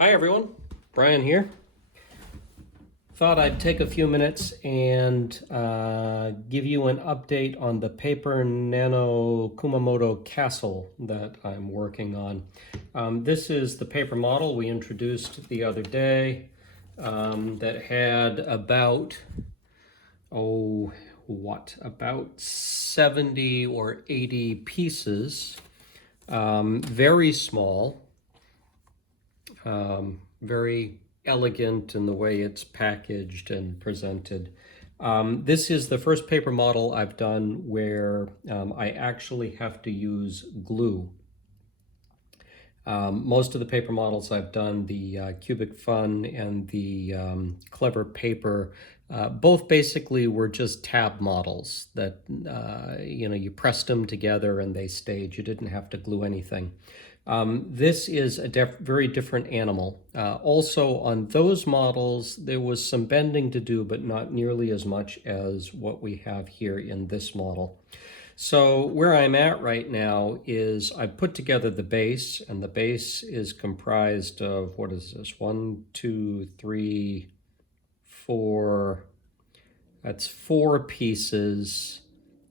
Hi everyone, Brian here. Thought I'd take a few minutes and give you an update on the PaperNano Kumamoto castle that I'm working on. This is the paper model we introduced the other day that had about, about 70 or 80 pieces. Very small. Very elegant in the way it's packaged and presented. This is the first paper model I've done where I actually have to use glue. Most of the paper models I've done, the Cubic Fun and the Clever Paper, both basically were just tab models that you pressed them together and they stayed. You didn't have to glue anything. This is a very different animal. Also, on those models, there was some bending to do, but not nearly as much as what we have here in this model. So where I'm at right now is I put together the base, and the base is comprised of, what is this? 1, 2, 3, 4. That's 4 pieces,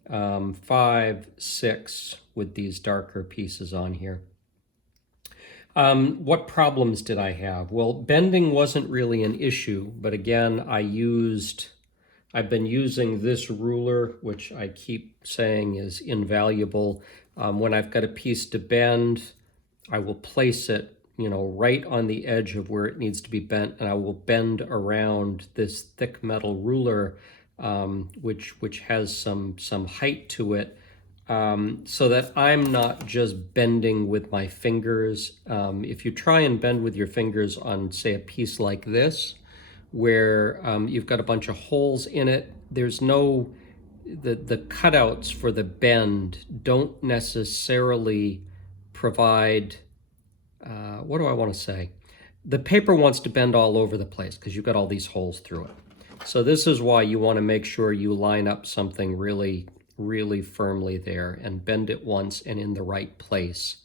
5, 6 with these darker pieces on here. What problems did I have? Well, bending wasn't really an issue, but again, I've been using this ruler, which I keep saying is invaluable. When I've got a piece to bend, I will place it, right on the edge of where it needs to be bent, and I will bend around this thick metal ruler, which has some height to it, so that I'm not just bending with my fingers. If you try and bend with your fingers on, say, a piece like this, where you've got a bunch of holes in it, there's no, the cutouts for the bend don't necessarily provide, what do I want to say? The paper wants to bend all over the place because you've got all these holes through it. So this is why you want to make sure you line up something really firmly there and bend it once and in the right place,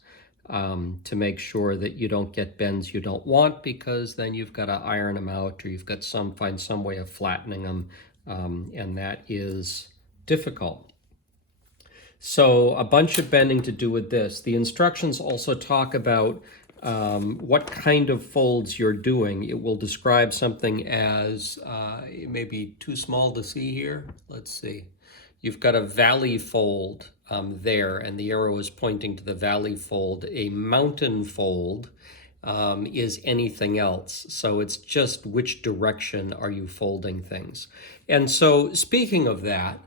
to make sure that you don't get bends you don't want, because then you've got to iron them out, or you've got find some way of flattening them, and that is difficult. So a bunch of bending to do with this. The instructions also talk about what kind of folds you're doing. It will describe something as, maybe too small to see here. Let's see. You've got a valley fold there, and the arrow is pointing to the valley fold. A mountain fold is anything else. So it's just which direction are you folding things. And so speaking of that,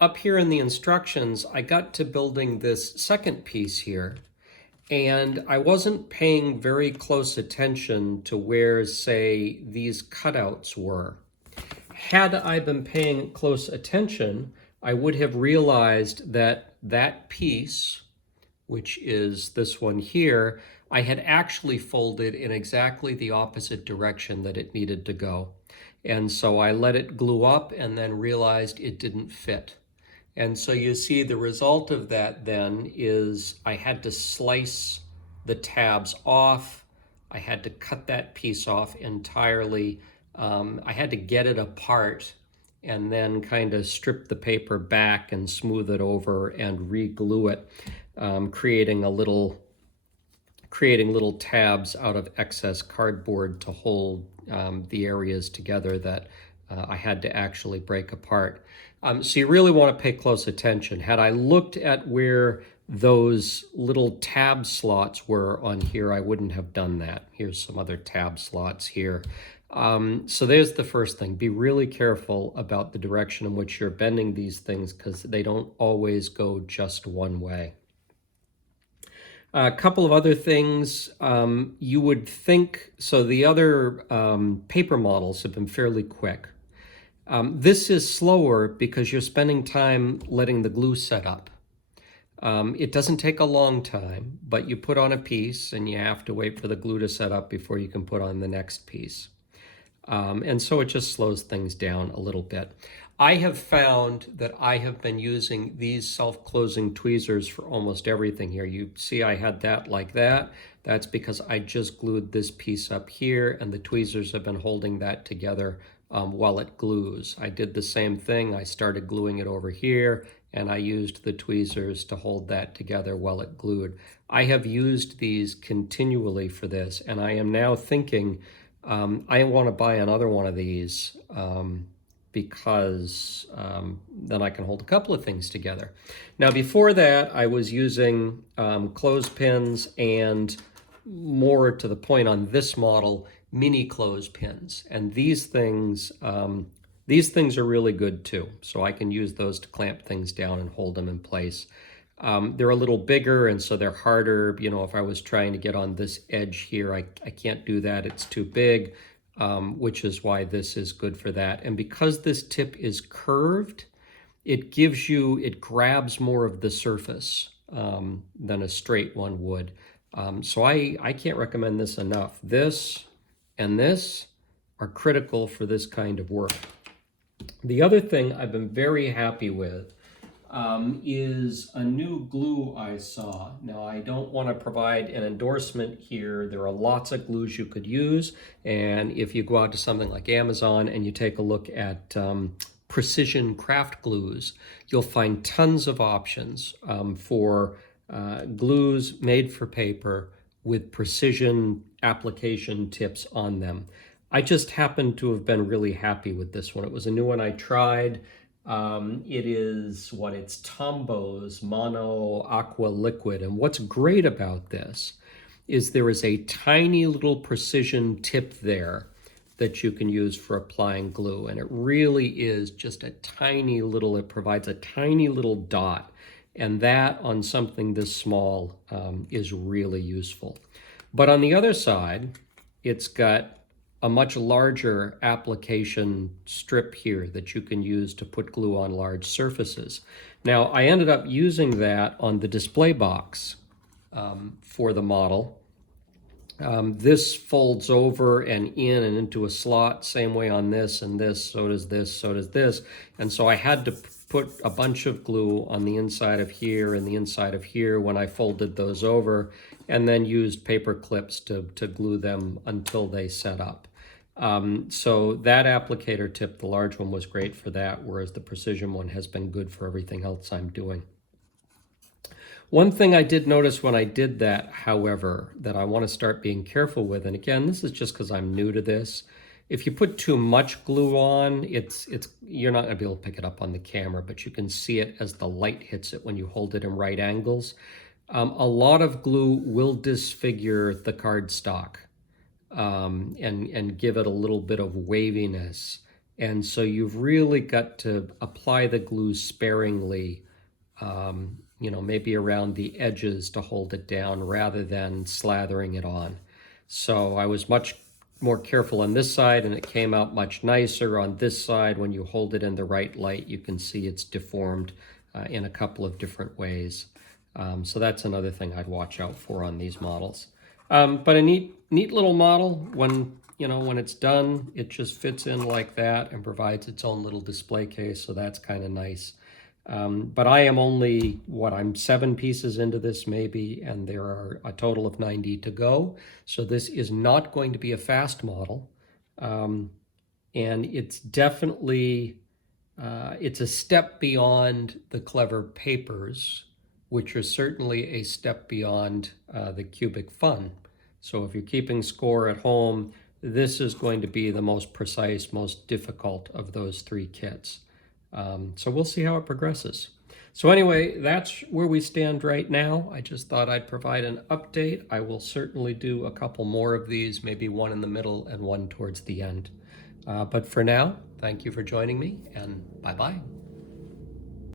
up here in the instructions, I got to building this second piece here, and I wasn't paying very close attention to where, say, these cutouts were. Had I been paying close attention, I would have realized that that piece, which is this one here, I had actually folded in exactly the opposite direction that it needed to go. And so I let it glue up and then realized it didn't fit. And so you see the result of that then is I had to slice the tabs off. I had to cut that piece off entirely. I had to get it apart and then kind of strip the paper back and smooth it over and re-glue it, creating little tabs out of excess cardboard to hold the areas together that I had to actually break apart. So you really want to pay close attention. Had I looked at where those little tab slots were on here, I wouldn't have done that. Here's some other tab slots here. So there's the first thing. Be really careful about the direction in which you're bending these things, because they don't always go just one way. A couple of other things you would think, so the other paper models have been fairly quick. This is slower because you're spending time letting the glue set up. It doesn't take a long time, but you put on a piece and you have to wait for the glue to set up before you can put on the next piece. And so it just slows things down a little bit. I have found that I have been using these self-closing tweezers for almost everything here. You see I had that like that. That's because I just glued this piece up here, and the tweezers have been holding that together while it glues. I did the same thing. I started gluing it over here, and I used the tweezers to hold that together while it glued. I have used these continually for this, and I am now thinking I want to buy another one of these because then I can hold a couple of things together. Now, before that, I was using clothespins and, more to the point on this model, mini clothespins. And these things are really good too. So I can use those to clamp things down and hold them in place. They're a little bigger, and so they're harder. You know, if I was trying to get on this edge here, I can't do that. It's too big, which is why this is good for that. And because this tip is curved, it grabs more of the surface than a straight one would. So I can't recommend this enough. This and this are critical for this kind of work. The other thing I've been very happy with is a new glue I saw. Now, I don't want to provide an endorsement here. There are lots of glues you could use, and if you go out to something like Amazon and you take a look at precision craft glues, you'll find tons of options for glues made for paper with precision application tips on them. I just happen to have been really happy with this one. It was a new one I tried. It's Tombo's Mono Aqua Liquid. And what's great about this is there is a tiny little precision tip there that you can use for applying glue. And it really is just a tiny little, it provides a tiny little dot. And that on something this small is really useful. But on the other side, it's got a much larger application strip here that you can use to put glue on large surfaces. Now, I ended up using that on the display box for the model. This folds over and in and into a slot, same way on this and this, so does this, so does this. And so I had to put a bunch of glue on the inside of here and the inside of here when I folded those over, and then used paper clips to glue them until they set up. So that applicator tip, the large one, was great for that, whereas the precision one has been good for everything else I'm doing. One thing I did notice when I did that, however, that I want to start being careful with, and again, this is just because I'm new to this, if you put too much glue on, you're not going to be able to pick it up on the camera, but you can see it as the light hits it when you hold it in right angles. A lot of glue will disfigure the cardstock and give it a little bit of waviness. And so you've really got to apply the glue sparingly, maybe around the edges to hold it down rather than slathering it on. So I was much more careful on this side, and it came out much nicer. On this side, when you hold it in the right light, you can see it's deformed in a couple of different ways. So that's another thing I'd watch out for on these models. But a neat little model. When it's done, it just fits in like that and provides its own little display case, so that's kind of nice. But I am only, I'm 7 pieces into this maybe, and there are a total of 90 to go. So this is not going to be a fast model. And it's definitely, it's a step beyond the clever papers, which are certainly a step beyond the cubic fun. So if you're keeping score at home, this is going to be the most precise, most difficult of those 3 kits. So we'll see how it progresses. So anyway, that's where we stand right now. I just thought I'd provide an update. I will certainly do a couple more of these, maybe one in the middle and one towards the end. But for now, thank you for joining me, and bye-bye.